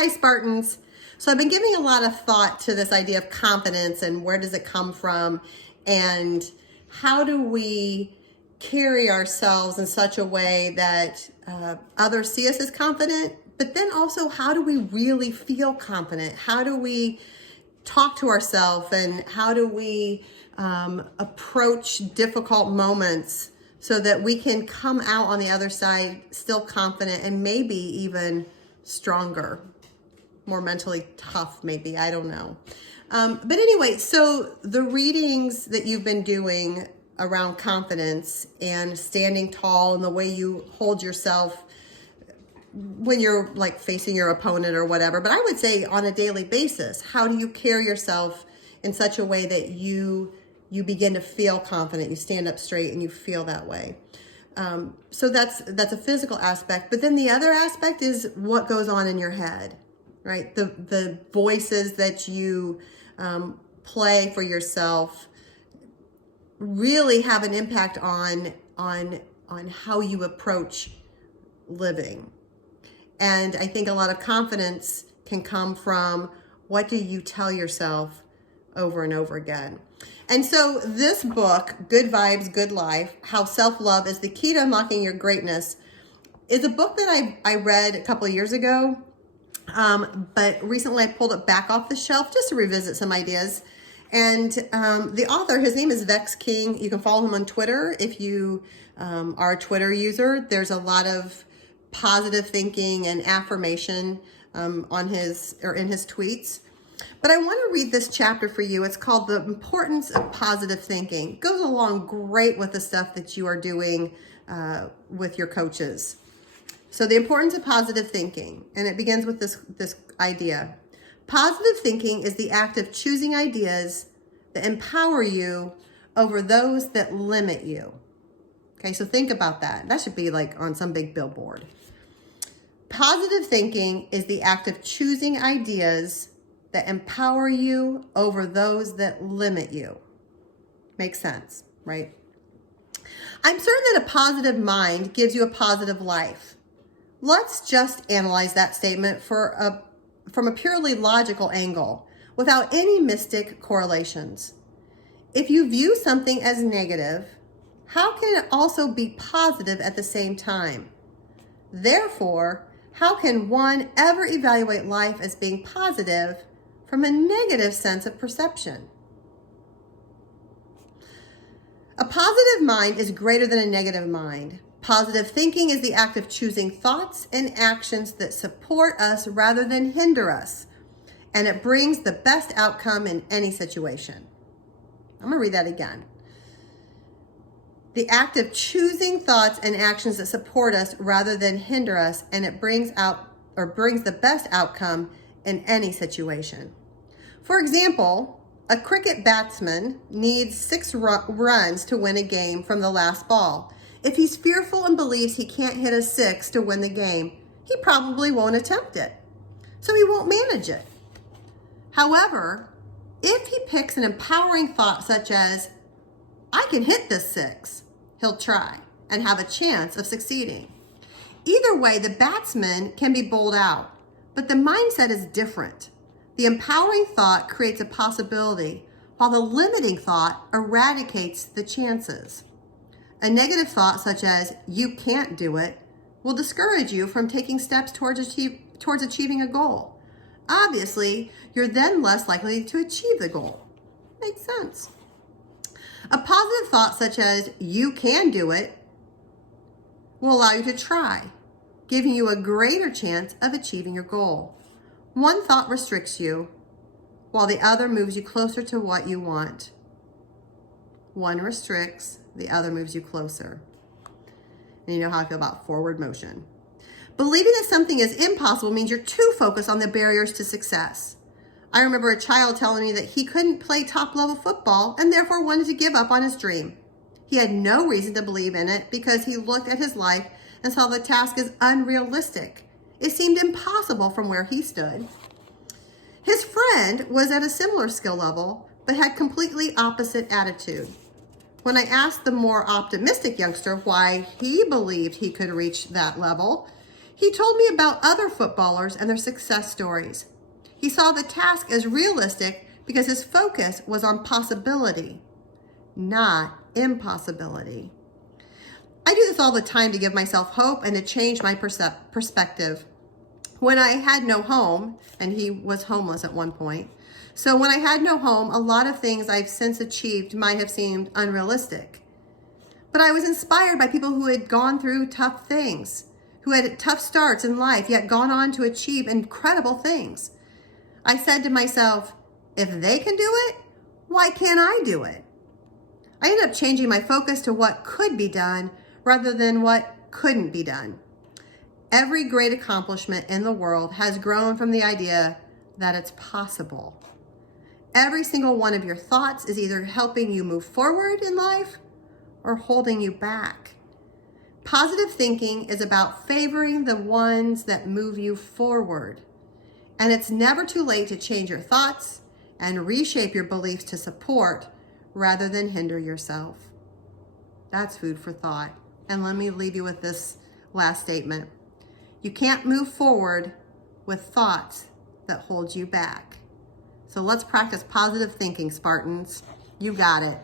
Hi, Spartans. So I've been giving a lot of thought to this idea of confidence and where does it come from and how do we carry ourselves in such a way that others see us as confident, but then also how do we really feel confident? How do we talk to ourselves and how do we approach difficult moments so that we can come out on the other side still confident and maybe even stronger, more mentally tough, maybe, I don't know. But anyway, so the readings that you've been doing around confidence and standing tall and the way you hold yourself when you're like facing your opponent or whatever, but I would say on a daily basis, how do you carry yourself in such a way that you begin to feel confident, you stand up straight and you feel that way. So that's a physical aspect, but then the other aspect is what goes on in your head, right? The voices that you play for yourself really have an impact on how you approach living. And I think a lot of confidence can come from what do you tell yourself over and over again. And so this book, Good Vibes, Good Life, How Self-Love is the Key to Unlocking Your Greatness, is a book that I read a couple of years ago, but recently I pulled it back off the shelf just to revisit some ideas. And the author, his name is Vex King. You can follow him on Twitter if you are a Twitter user. There's a lot of positive thinking and affirmation in his tweets. But I want to read this chapter for you. It's called The Importance of Positive Thinking. It goes along great with the stuff that you are doing with your coaches. So the importance of positive thinking, and it begins with this idea. Positive thinking is the act of choosing ideas that empower you over those that limit you. Okay, so think about that. That should be like on some big billboard. Positive thinking is the act of choosing ideas that empower you over those that limit you. Makes sense, right? I'm certain that a positive mind gives you a positive life. Let's just analyze that statement from a purely logical angle, without any mystic correlations. If you view something as negative, how can it also be positive at the same time? Therefore, how can one ever evaluate life as being positive from a negative sense of perception? A positive mind is greater than a negative mind. Positive thinking is the act of choosing thoughts and actions that support us rather than hinder us, and it brings the best outcome in any situation. I'm going to read that again. The act of choosing thoughts and actions that support us rather than hinder us, and it brings the best outcome in any situation. For example, a cricket batsman needs 6 runs to win a game from the last ball. If he's fearful and believes he can't hit a 6 to win the game, he probably won't attempt it. So he won't manage it. However, if he picks an empowering thought such as, I can hit this 6, he'll try and have a chance of succeeding. Either way, the batsman can be bowled out, but the mindset is different. The empowering thought creates a possibility, while the limiting thought eradicates the chances. A negative thought such as, you can't do it, will discourage you from taking steps towards achieving a goal. Obviously, you're then less likely to achieve the goal. Makes sense. A positive thought such as, you can do it, will allow you to try, giving you a greater chance of achieving your goal. One thought restricts you, while the other moves you closer to what you want. One restricts, the other moves you closer. And you know how I feel about forward motion. Believing that something is impossible means you're too focused on the barriers to success. I remember a child telling me that he couldn't play top-level football and therefore wanted to give up on his dream. He had no reason to believe in it because he looked at his life and saw the task as unrealistic. It seemed impossible from where he stood. His friend was at a similar skill level, but had completely opposite attitude. When I asked the more optimistic youngster why he believed he could reach that level, He told me about other footballers and their success stories. He saw the task as realistic because his focus was on possibility, not impossibility. I do this all the time to give myself hope and to change my perspective. When I had no home, and he was homeless at one point, so when I had no home, a lot of things I've since achieved might have seemed unrealistic. But I was inspired by people who had gone through tough things, who had tough starts in life, yet gone on to achieve incredible things. I said to myself, if they can do it, why can't I do it? I ended up changing my focus to what could be done rather than what couldn't be done. Every great accomplishment in the world has grown from the idea that it's possible. Every single one of your thoughts is either helping you move forward in life or holding you back. Positive thinking is about favoring the ones that move you forward. And it's never too late to change your thoughts and reshape your beliefs to support rather than hinder yourself. That's food for thought. And let me leave you with this last statement. You can't move forward with thoughts that hold you back. So let's practice positive thinking, Spartans. You got it.